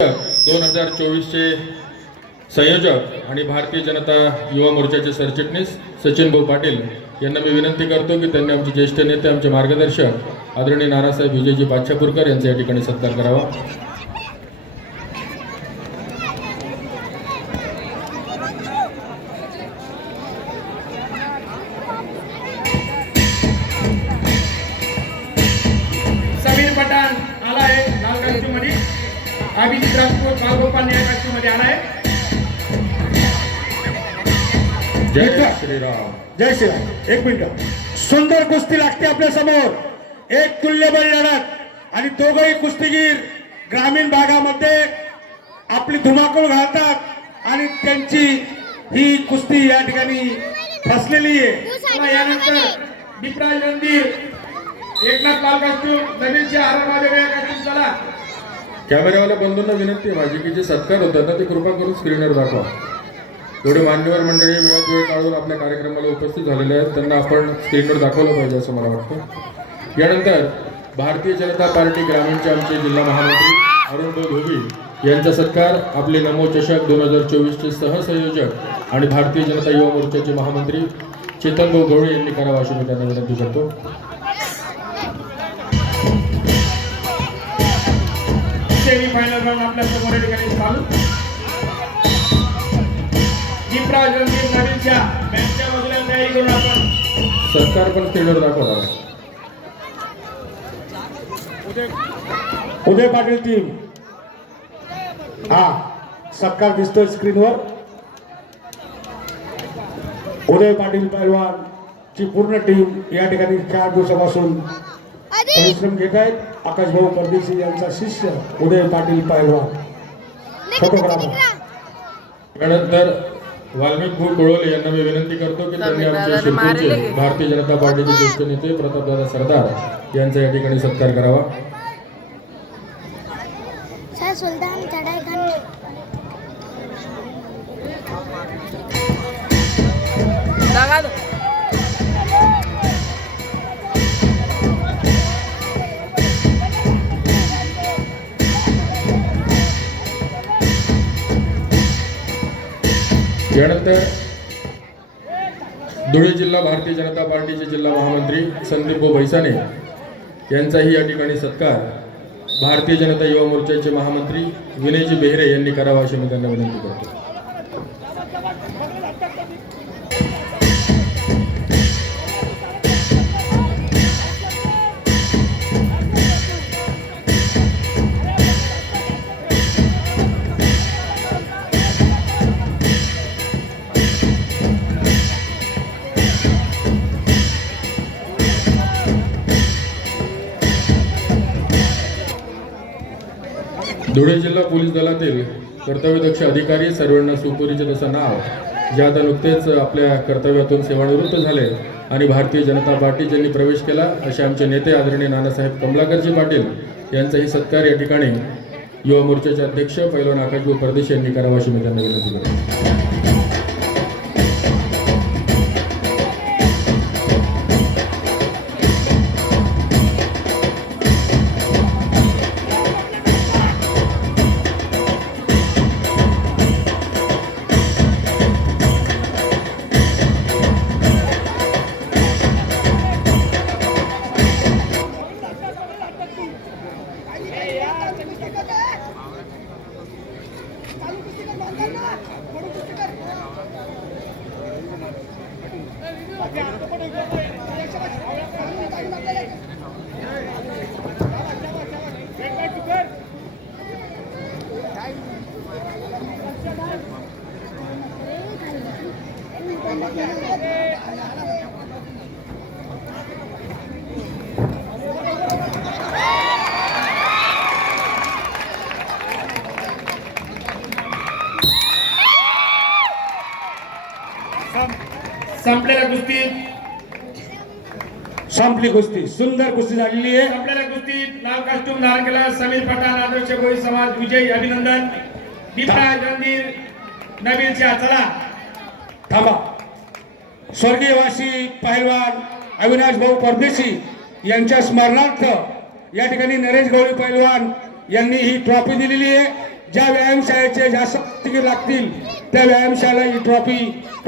2024चे संयोजक आणि भारतीय जनता युवा मोर्चाचे सरचिटणीस सचिन भाऊ पाटील यांना मी विनंती करतो की त्यांनी आमचे ज्येष्ठ नेते आमचे मार्गदर्शक आदरणीय नानासाहेब विजयजी बादशाहपूरकर यांचा या ठिकाणी सत्कार करावा। समीर पठाण आला आहे लाल कास्टूममध्ये, अभिजित राजपूत बालगोपाल निळ्या कास्टूममध्ये आला आहे। जय श्रीराम। जय श्रीराम। एक मिनिट, सुंदर कुस्ती लागते आपल्या समोर, एक तुल्यबळ लढत आणि दोघंही कुस्तीगीर ग्रामीण भागामध्ये आपली धुमाकूळ घालतात आणि त्यांची ही कुस्ती या ठिकाणी फसलेली आहे। यानंतर दीपराज रणधीर, एकनाथ लाल कास्टूम, नवीनचे आरमाले वेळा कास्टूम चला। कॅमेरावाला बंधूंना विनंती आहे माझी की जे सत्कार होतात ना ते कृपा करून स्क्रीनवर दाखवा। थोडे मान्यवर मंडळी वेळात वेळ काढून आपल्या कार्यक्रमाला उपस्थित झालेले आहेत, त्यांना आपण स्क्रीनवर दाखवलं पाहिजे असं मला वाटतं। यानंतर भारतीय जनता पार्टी ग्रामीणचे आमचे जिल्हा महामंत्री अरुण धोबी यांचा सत्कार आपले नमो चषक 2024चे सहसंयोजक आणि भारतीय जनता युवा मोर्चाचे महामंत्री चेतन भाऊ गवळे यांनी करावा अशी मी त्यांना विनंती करतो। सेमीफायनल राऊंड आपल्या समोर या ठिकाणी चालू। दीपराज रणधीर नवीनच्या मॅचच्या बाजूला तयारी करून आपण सत्कार पण स्क्रीनवर दाखवा। उदय पाटील टीम, हा सत्कार दिसतोय स्क्रीनवर। उदय पाटील पैलवान ची पूर्ण टीम या ठिकाणी 4 दिवसापासून परिश्रम घेत आहेत। आकाश भाऊ परदेशी यांचा शिष्य उदय पाटील पैलवान फोटोग्राफर। त्यानंतर वाल्मिक भाऊ कोळवले यांना मी विनंती करतो की त्यांनी आमचे शिरपूरचे भारतीय जनता पार्टीचे ज्येष्ठ नेते प्रतापदादा सरदार यांचा या ठिकाणी सत्कार करावा। सुल्तान चढ़ाई करने लगा दो। यानंतर धुळे जिल्हा भारतीय जनता पार्टीचे जिल्हा महामंत्री संदीप भाऊ बैसाने यांचाही या ठिकाणी सत्कार भारतीय जनता युवा मोर्चाचे महामंत्री विनयजी बेहरे यांनी करावा अशी मी त्यांना विनंती करतो। धुळे जिल्हा पोलीस दलातील कर्तव्यदक्ष अधिकारी सर्वांना सुपरिचित असं नाव जे आता नुकतेच आपल्या कर्तव्यातून सेवानिवृत्त झाले आणि भारतीय जनता पार्टी ज्यांनी प्रवेश केला असे आमचे नेते आदरणीय नानासाहेब कमलाकरजी पाटील यांचाही सत्कार या ठिकाणी युवा मोर्चाचे अध्यक्ष पैलवान आकाशभाऊ परदेशी यांनी करावा अशी मी त्यांना विनंती करतो। संपलेल्या कुस्तीत संपली कुस्ती, सुंदर कुस्ती झालेली आहे। संपलेल्या कुस्तीत लाल कास्टूम धारण केला समीर पठाण आदर्श कोळी समाज विजय अभिनंदन। दीपराज रणधीर नवीनच्या चला थांबा। स्वर्गीय वासी पैलवान अविनाश भाऊ परदेशी यांच्या स्मरणार्थ या ठिकाणी नरेश गवळी पैलवान यांनी ही ट्रॉफी दिलेली आहे। ज्या व्यायामशाळेचे जास्त कुस्तीगीर लागतील त्या व्यायामशाळेला ही ट्रॉफी